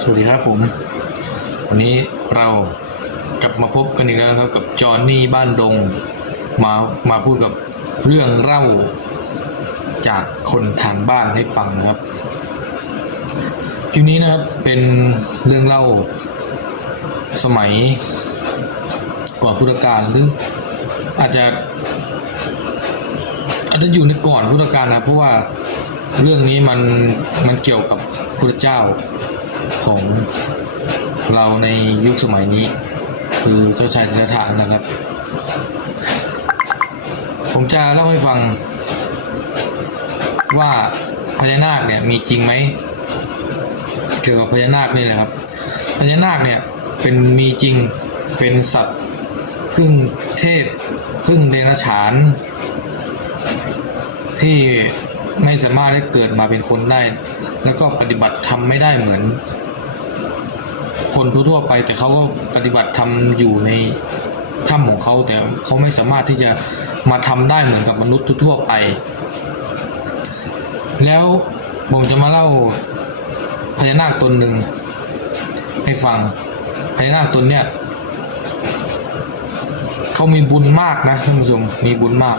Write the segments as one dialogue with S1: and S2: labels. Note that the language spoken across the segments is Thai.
S1: สวัสดีครับผม วันนี้เรากลับมาพบกันอีกแล้วนะครับ กับจอห์นนี่บ้านดง มามาพูดกับเรื่องเล่าจากคนทางบ้านให้ฟังนะครับคลิปนี้นะครับเป็นเรื่องเล่าสมัยก่อนพุทธกาลหรืออาจจะ อาจจะอยู่ในก่อนพุทธกาลนะเพราะว่าเรื่องนี้มันมันเกี่ยวกับพระเจ้า ของเราในยุคสมัยนี้ คือเจ้าชายสิทธัตถะนะครับ ผมจะเล่าให้ฟัง ว่าพญานาคเนี่ยมีจริงไหมเกี่ยวกับพญานาคนี่แหละครับพญานาคเนี่ยเป็นมีจริงเป็นสัตว์ครึ่งเทพครึ่งเดรัจฉาน ที่ไม่สามารถได้เกิดมาเป็นคนได้ แล้วก็ปฏิบัติทำไม่ได้เหมือน คนทั่วไป แต่เขาก็ปฏิบัติทำอยู่ในถ้ำของเขาแต่เขาไม่สามารถที่จะมาทำได้เหมือนกับมนุษย์ทั่วไป แล้วผมจะมาเล่าพญานาคตนหนึ่งให้ฟังพญานาคตนเนี่ยเขามีบุญมากนะท่านผู้ชมมีบุญมาก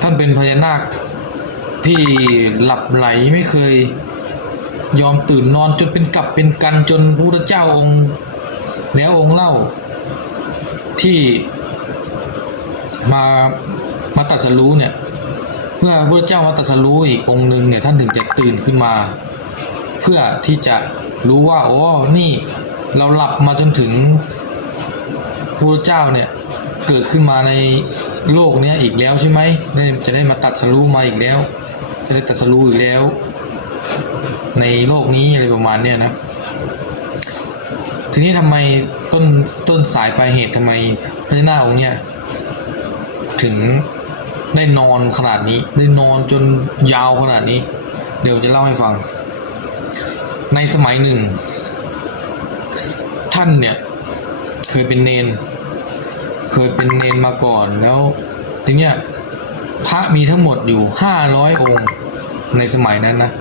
S1: ท่านเป็นพญานาค ที่หลับไหลไม่เคย ยอมตื่นนอนจนเป็นกลับเป็นกันจนพระพุทธเจ้าองค์แล้วองค์เล่าที่มามาตัดสรู้เนี่ยเพื่อพระเจ้ามาตัดสรู้อีกองค์หนึ่งเนี่ยท่านถึงจะตื่นขึ้นมา เพื่อที่จะรู้ว่าโอ้นี่เราหลับมาจนถึงพระเจ้าเนี่ยเกิดขึ้นมาในโลกนี้อีกแล้วใช่ไหมจะได้มาตัดสรู้มาอีกแล้ว จะได้ตัดสรู้อีกแล้ว ในโลกนี้อะไรประมาณเนี้ยนะ ทีนี้ทำไมต้นต้นสายปลายเหตุทำไมพระเจ้าหน้าองค์เนี้ยถึงได้นอนขนาดนี้ ได้นอนจนยาวขนาดนี้ เดี๋ยวจะเล่าให้ฟัง ในสมัยหนึ่ง ท่านเนี่ยเคยเป็นเนน เคยเป็นเนนมาก่อนแล้วทีเนี้ย พระมีทั้งหมดอยู่ห้าร้อยองค์ในสมัยนั้นนะ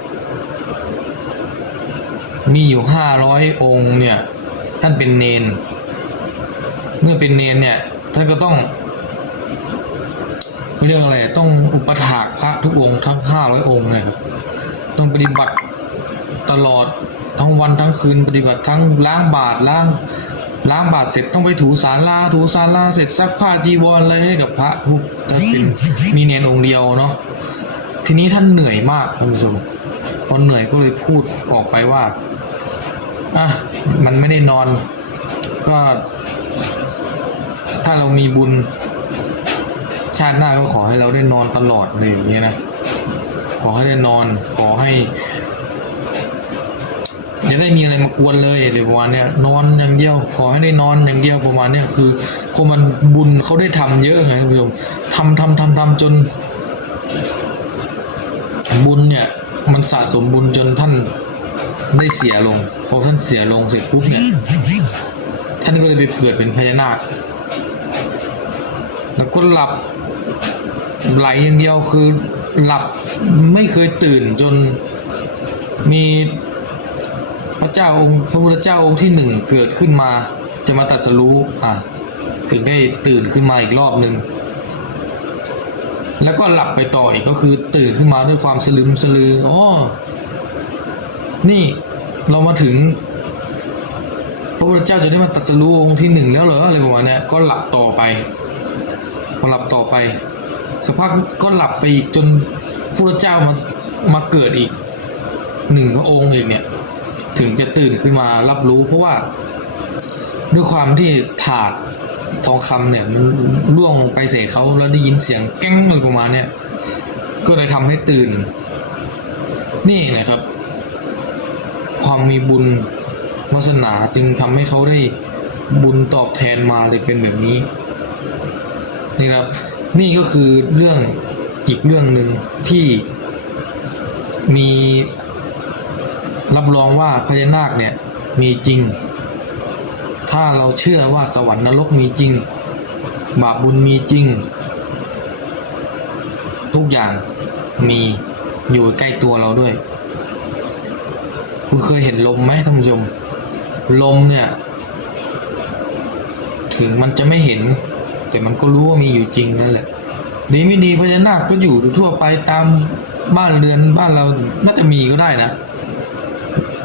S1: มีอยู่ห้าร้อยองค์เนี่ย ท่านเป็นเนน เมื่อเป็นเนนเนี่ย ท่านก็ต้องเรียกอะไรต้องอุปถากพระทุกองค์ทั้งห้าร้อยองค์เนี่ยครับต้องปฏิบัติตลอดทั้งวันทั้งคืนปฏิบัติทั้งล้างบาตรล้าง ล้างบาตรเสร็จต้องไปถูศาลาถูศาลาเสร็จซักผ้าจีวรอะไรให้กับพระทุกท่านเป็นมีเนนองค์เดียวเนาะทีนี้ท่านเหนื่อยมากท่านผู้ชมพอเหนื่อยก็เลยพูดออกไปว่าอะมันไม่ได้นอน ก็ ถ้าเรามีบุญ ชาติหน้าก็ขอให้เราได้นอนตลอดเลยอย่างเงี้ยนะขอให้ได้นอนขอให้ อย่าได้มีอะไรมากวนเลยเดี๋ยวประมาณเนี้ยนอนอย่างเดียวขอให้ได้นอนอย่างเดียวประมาณเนี้ยคือคนมันบุญเขาได้ทำเยอะไงท่านผู้ชมทำทำทำทำจน บุญเนี่ย มันสะสมบุญจนท่านได้เสียลงพอท่านเสียลงเสร็จปุ๊บเนี่ยท่านก็เลยไปเกิดเป็นพญานาค แล้วก็หลับไหลอย่างเดียวคือหลับไม่เคยตื่นจนมี พระเจ้าองค์พระพุทธเจ้าองค์ที่หนึ่งเกิดขึ้นมา จะมาตัดสรู้อะถึงได้ตื่นขึ้นมาอีกรอบหนึ่งแล้วก็หลับไปต่ออีกก็คือตื่นขึ้นมาด้วยความสลึมสลืออ๋อนี่เรามาถึง พระพุทธเจ้าจะได้มาตัดสรู้องค์ที่หนึ่งแล้วเหรออะไรประมาณนี้ก็หลับต่อไปพอหลับต่อไปสักพักก็หลับไปอีกจนพระพุทธเจ้ามามาเกิดอีกหนึ่งพระองค์อีกเนี่ย ถึงจะตื่นขึ้นมารับรู้เพราะว่า ด้วยความที่ถาดทองคำเนี่ยมันล่วงไปใส่เขาแล้วได้ยินเสียงแก้งอะไรประมาณเนี้ยก็เลยทำให้ตื่น นี่นะครับ ความมีบุญวาสนาจึงทำให้เขาได้บุญตอบแทนมาเลยเป็นแบบนี้นี่ครับนี่ก็คือเรื่องอีกเรื่องหนึ่งที่มี รับรองว่าพญานาคเนี่ยมีจริง ถ้าเราเชื่อว่าสวรรค์นรกมีจริง บาปบุญมีจริง ทุกอย่างมีอยู่ใกล้ตัวเราด้วย คุณเคยเห็นลมไหมท่านผู้ชม ลมเนี่ย ถึงมันจะไม่เห็น แต่มันก็รู้ว่ามีอยู่จริงนั่นแหละ ดีไม่ดีพญานาคก็อยู่ทั่วไปตามบ้านเรือนบ้านเราน่าจะมีก็ได้นะ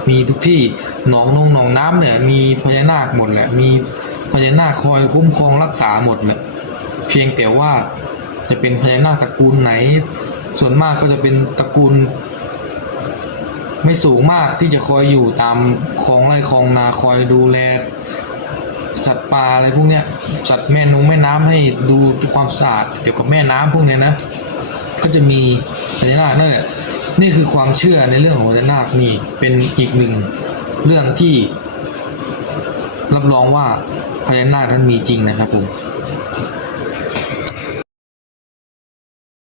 S1: มีทุกที่หนองนงหนองน้ำเนี่ยมีพญานาคหมดแหละมีพญานาคคอยคุ้มครองรักษาหมดแหละเพียงแต่ว่าจะเป็นพญานาคตระกูลไหน ส่วนมากก็จะเป็นตระกูล ไม่สูงมากที่จะคอยอยู่ตามคลองไร่คลองนาคอยดูแลสัตว์ป่าอะไรพวกเนี้ยสัตว์แม่นงแม่น้ำให้ดูความสะอาดเกี่ยวกับแม่น้ำพวกเนี้ยนะ ก็จะมีพญานาคนั่นแหละ นี่คือความเชื่อในเรื่องของพญานาคนี่เป็นอีกหนึ่งเรื่องที่รับรองว่าพญานาคนั้นมีจริงนะครับผม